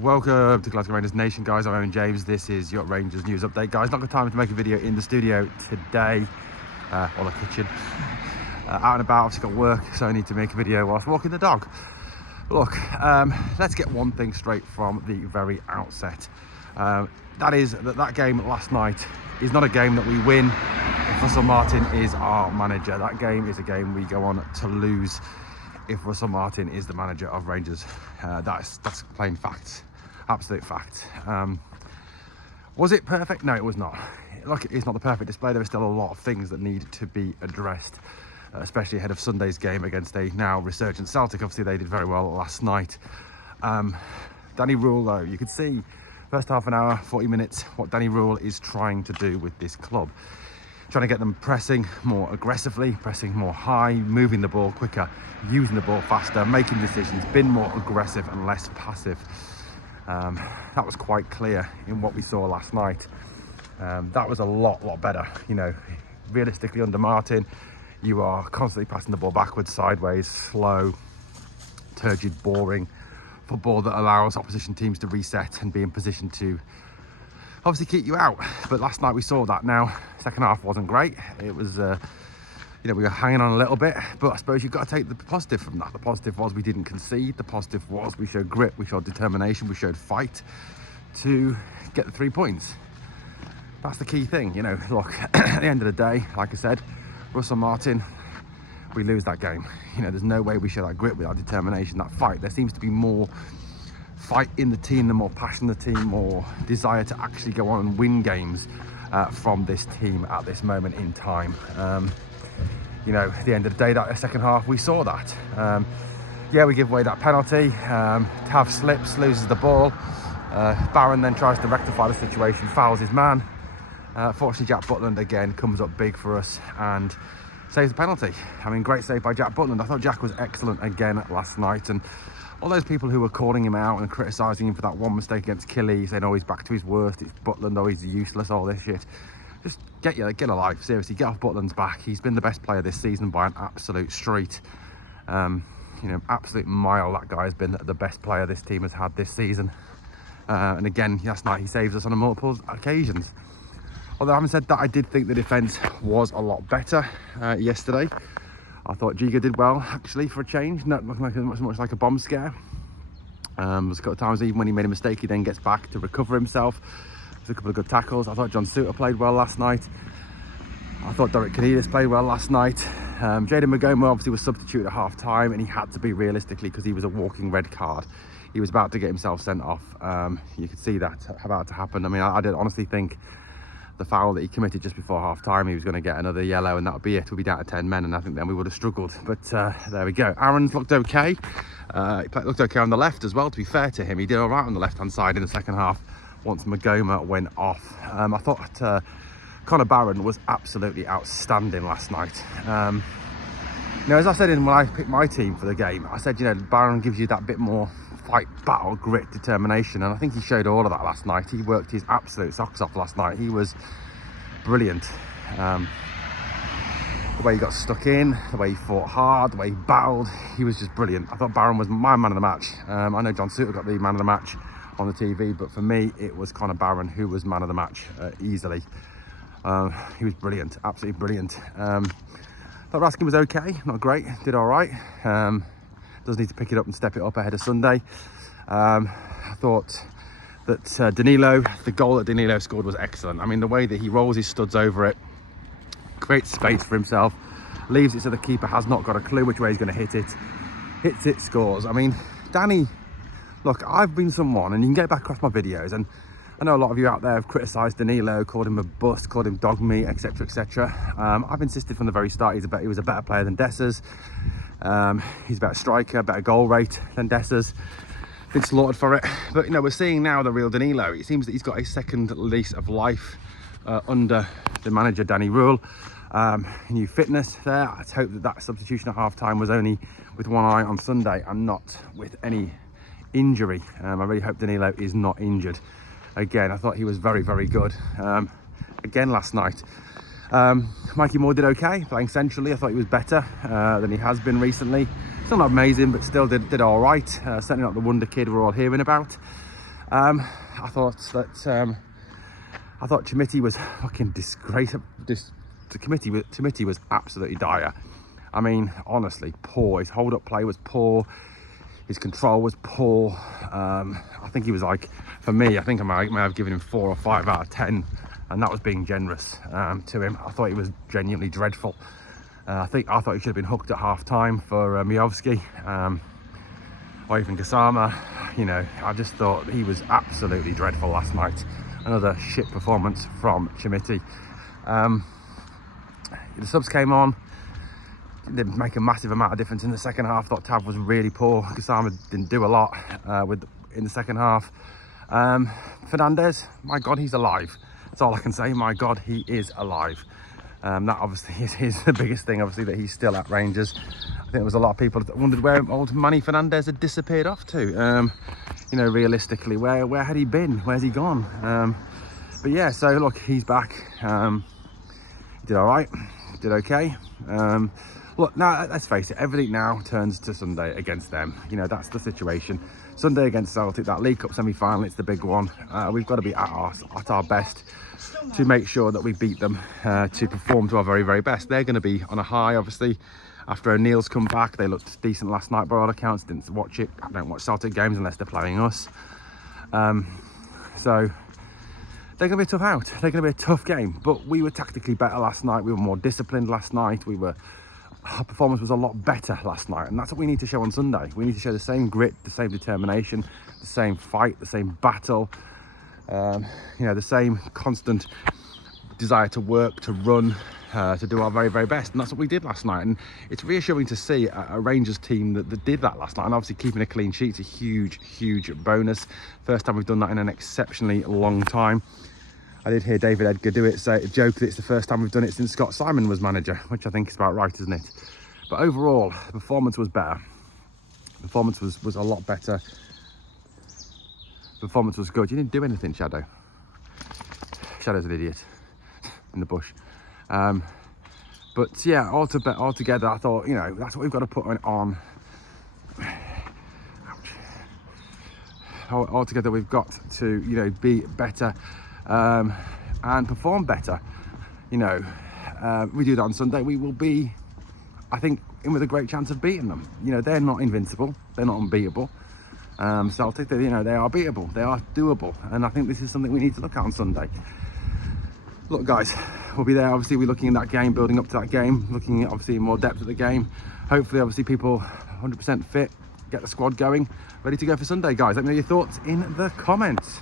Welcome to Glasgow Rangers Nation, guys. I'm Owen James. This is your Rangers news update, guys. Not got time to make a video in the studio today, or the kitchen. Out and about, obviously got work, so I need to make a video whilst walking the dog. Look, let's get one thing straight from the very outset. That is that game last night is not a game that we win if Russell Martin is our manager. That game is a game we go on to lose if Russell Martin is the manager of Rangers. That's plain fact, absolute fact. Was it perfect? No, it was not. Look, it's not the perfect display. There are still a lot of things that need to be addressed, especially ahead of Sunday's game against a now resurgent Celtic. Obviously, they did very well last night. Danny Rule, though, you could see first half an hour, 40 minutes, what Danny Rule is trying to do with this club. Trying to get them pressing more aggressively, pressing more high, moving the ball quicker, using the ball faster, making decisions, being more aggressive and less passive. That was quite clear in what we saw last night. That was a lot better. You know, realistically under Martin, you are constantly passing the ball backwards, sideways, slow, turgid, boring football that allows opposition teams to reset and be in position to obviously keep you out. But last night we saw that. Now, second half wasn't great. It was, we were hanging on a little bit, but I suppose you've got to take the positive from that. The positive was we didn't concede. The positive was we showed grit, we showed determination, we showed fight to get the 3 points. That's the key thing, you know. Look, at the end of the day, like I said, Russell Martin, we lose that game. You know, there's no way we show that grit without determination, that fight. There seems to be more fight in the team, the more passion in the team, more desire to actually go on and win games from this team at this moment in time. You know, at the end of the day, that second half, we saw that. Yeah, we give away that penalty. Tav slips, loses the ball. Barron then tries to rectify the situation, fouls his man. Fortunately, Jack Butland again comes up big for us and saves the penalty. I mean, great save by Jack Butland. I thought Jack was excellent again last night, and all those people who were calling him out and criticising him for that one mistake against Killy, saying, oh, he's back to his worst, it's Butland, oh, he's useless, all this shit. Just get a life, seriously, get off Butland's back. He's been the best player this season by an absolute street. Absolute mile, that guy has been the best player this team has had this season. And again, last night he saves us on multiple occasions. Although having said that, I did think the defence was a lot better yesterday. I thought Giga did well, actually, for a change. Not looking like much like a bomb scare. There's a couple of times even when he made a mistake, he then gets back to recover himself. There's a couple of good tackles. I thought John Suter played well last night. I thought Derek Canidas played well last night. Jaden Magoma obviously was substituted at half time, and he had to be realistically because he was a walking red card. He was about to get himself sent off. You could see that about to happen. I mean, I did honestly think the foul that he committed just before half time, he was going to get another yellow and that would be it. We'd be down to 10 men, and I think then we would have struggled. But there we go. Aaron's looked okay. He looked okay on the left as well, to be fair to him. He did all right on the left hand side in the second half once Magoma went off. I thought Connor Barron was absolutely outstanding last night. As I said when I picked my team for the game, I said, Barron gives you that bit more fight, battle, grit, determination, and I think he showed all of that last night. He worked his absolute socks off last night. He was brilliant. The way he got stuck in, the way he fought hard, the way he battled, he was just brilliant. I thought Barron was my man of the match. I know John Suter got the man of the match on the TV, but for me it was Connor Barron who was man of the match easily. He was brilliant, absolutely brilliant. Thought Raskin was okay, not great, did all right. Does need to pick it up and step it up ahead of Sunday. I thought that Danilo, the goal that Danilo scored was excellent. I mean, the way that he rolls his studs over it, creates space for himself, leaves it so the keeper has not got a clue which way he's going to hit it. Hits it, scores. I mean, Danny, look, I've been someone, and you can get back across my videos, and I know a lot of you out there have criticised Danilo, called him a bust, called him dog meat, etc, etc. I've insisted from the very start he was a better player than Dessers. He's a better striker, better goal rate than Dessers. Been slaughtered for it, but we're seeing now the real Danilo. It seems that he's got a second lease of life under the manager Danny Rule. New fitness there. Let's hope that substitution at half time was only with one eye on Sunday and not with any injury. I really hope Danilo is not injured. Again, I thought he was very good again last night. Mikey Moore did okay, playing centrally. I thought he was better than he has been recently. Still not amazing, but still did all right. Certainly not the wonder kid we're all hearing about. I thought that I thought Chimiti was fucking disgraceful. Chimiti was absolutely dire. I mean, honestly, poor. His hold-up play was poor. His control was poor. I think he was like, for me, I think I may have given him 4 or 5 out of 10, and that was being generous to him. I thought he was genuinely dreadful. I thought he should have been hooked at half-time for Miovski, or even Gassama. You know, I just thought he was absolutely dreadful last night. Another shit performance from Chimiti. The subs came on. Didn't make a massive amount of difference in the second half. Thought Tav was really poor. Gassama didn't do a lot in the second half. Fernandez, my God, he's alive. That's all I can say. My God, he is alive. That obviously is the biggest thing, obviously, that he's still at Rangers. I think there was a lot of people that wondered where old Manny Fernandez had disappeared off to. You know, realistically, where had he been? Where's he gone? But yeah, so look, he's back. He did all right. Did okay. Look, now let's face it, everything now turns to Sunday against them. You know, that's the situation. Sunday against Celtic, that League Cup semi-final, it's the big one. We've got to be at our best to make sure that we beat them, to perform to our very, very best. They're going to be on a high, obviously, after O'Neill's come back. They looked decent last night by all accounts. Didn't watch it. I don't watch Celtic games unless they're playing us. So they're going to be a tough out. They're going to be a tough game. But we were tactically better last night. We were more disciplined last night. Our performance was a lot better last night, and that's what we need to show on Sunday. We need to show the same grit, the same determination, the same fight, the same battle, you know, the same constant desire to work, to run, to do our very, very best. And that's what we did last night. And it's reassuring to see a Rangers team that did that last night. And obviously keeping a clean sheet is a huge, huge bonus. First time we've done that in an exceptionally long time. I did hear David Edgar joke that it's the first time we've done it since Scott Simon was manager, which I think is about right, isn't it? But overall, the performance was better. The performance was a lot better. The performance was good. You didn't do anything, Shadow. Shadow's an idiot in the bush. But yeah, altogether, I thought, you know, that's what we've got to put on. Altogether, we've got to, you know, be better. And perform better. You know, we do that on Sunday, we will be, I think, in with a great chance of beating them. You know, they're not invincible, they're not unbeatable. Celtic, you know, they are beatable, they are doable, and I think this is something we need to look at on Sunday. Look, guys, we'll be there. Obviously, we're looking at that game, building up to that game, looking at obviously more depth at the game. Hopefully, obviously, people 100% fit, get the squad going, ready to go for Sunday, guys. Let me know your thoughts in the comments.